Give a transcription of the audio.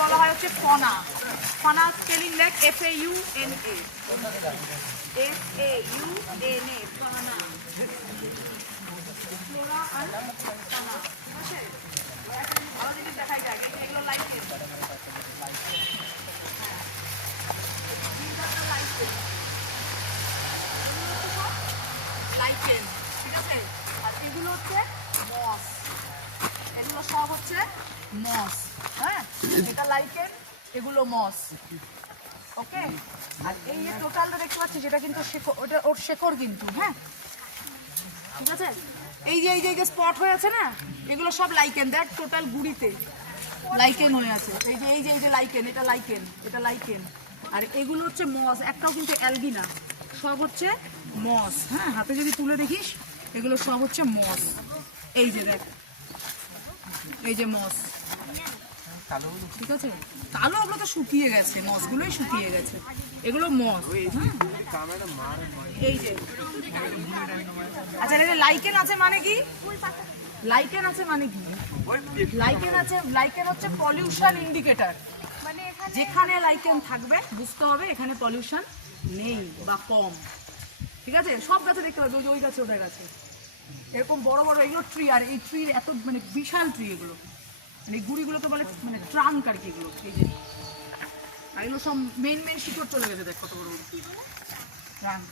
বলা হয় হচ্ছে ফনা। ফনা স্পেলিং লেখ FAUNA, FAUNA, ফনা, ফ্লোরা আর ফনা। ঠিক আছে, আরো জিনিস দেখাই যায়, এগুলো লাইকেন, লাইকেন। ঠিক আছে, আর এগুলো হচ্ছে মস, এগুলো সব হচ্ছে মস। হ্যাঁ, এটা লাইকেন, এগুলো মস। ওকে, আর এই যে টোটালটা দেখতে পাচ্ছি যেটা কিন্তু ওটা ওর শেকড় কিন্তু। হ্যাঁ, ঠিক আছে, এই যে এই যে স্পট হয়ে আছে না, এগুলো সব লাইকেন। দেখ টোটাল গুড়িতে লাইকেন হয়ে আছে। এই যে লাইকেন, এটা লাইকেন, এটা লাইকেন। আর এগুলো হচ্ছে মস, একটাও কিন্তু অ্যালগি না, সব হচ্ছে মস। হ্যাঁ, হাতে যদি তুলে দেখিস এগুলো সব হচ্ছে মস। এই যে দেখ, এই যে মস। ঠিক আছে, কালো ওগুলো তো শুকিয়ে গেছে, মসগুলোই শুকিয়ে গেছে, এগুলো মস। এই যে আচ্ছা, লাইকেন আছে মানে কি? লাইকেন আছে মানে কি? লাইকেন আছে, লাইকেন হচ্ছে পলিউশন ইন্ডিকেটর। মানে যেখানে লাইকেন থাকবে বুঝতে হবে এখানে পলিউশন নেই বা কম। ঠিক আছে, সব গাছে দেখতে পাবে, ওই গাছে ওদের গাছে এরকম বড় বড় এগুলো ট্রি। আর এই ট্রির এত মানে বিশাল ট্রি এগুলো, মানে গুড়িগুলো তো বলে মানে ট্রাঙ্ক আর কি এগুলো। এই যে আর এগুলো সব মেন শিকড় চলে গেছে, দেখ কত বড় ট্রাঙ্ক।